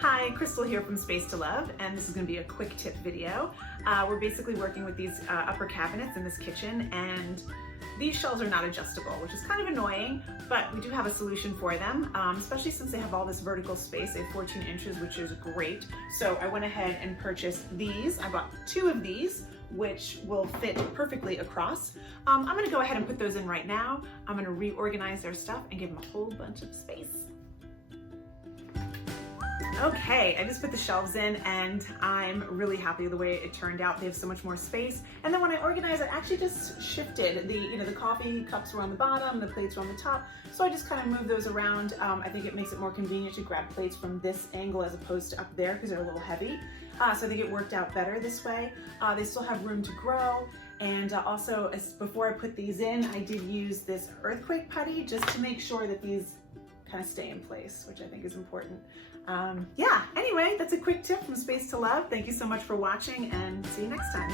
Hi, Crystal here from Space to Love, and this is going to be a quick tip video. We're basically working with these upper cabinets in this kitchen, and these shelves are not adjustable, which is kind of annoying, but we do have a solution for them, especially since they have all this vertical space. They have 14 inches, which is great. So I went ahead and purchased these. I bought 2 of these, which will fit perfectly across. I'm going to go ahead and put those in right now. I'm going to reorganize their stuff and give them a whole bunch of space. Okay, I just put the shelves in and I'm really happy with the way it turned out. They have so much more space. And then when I organized, I actually just shifted. The coffee cups were on the bottom, the plates were on the top. So I just kind of moved those around. I think it makes it more convenient to grab plates from this angle as opposed to up there because they're a little heavy. So I think it worked out better this way. They still have room to grow. And also, before I put these in, I did use this earthquake putty just to make sure that these kind of stay in place, which I think is important. Yeah, anyway, that's a quick tip from Space to Love. Thank you so much for watching and see you next time.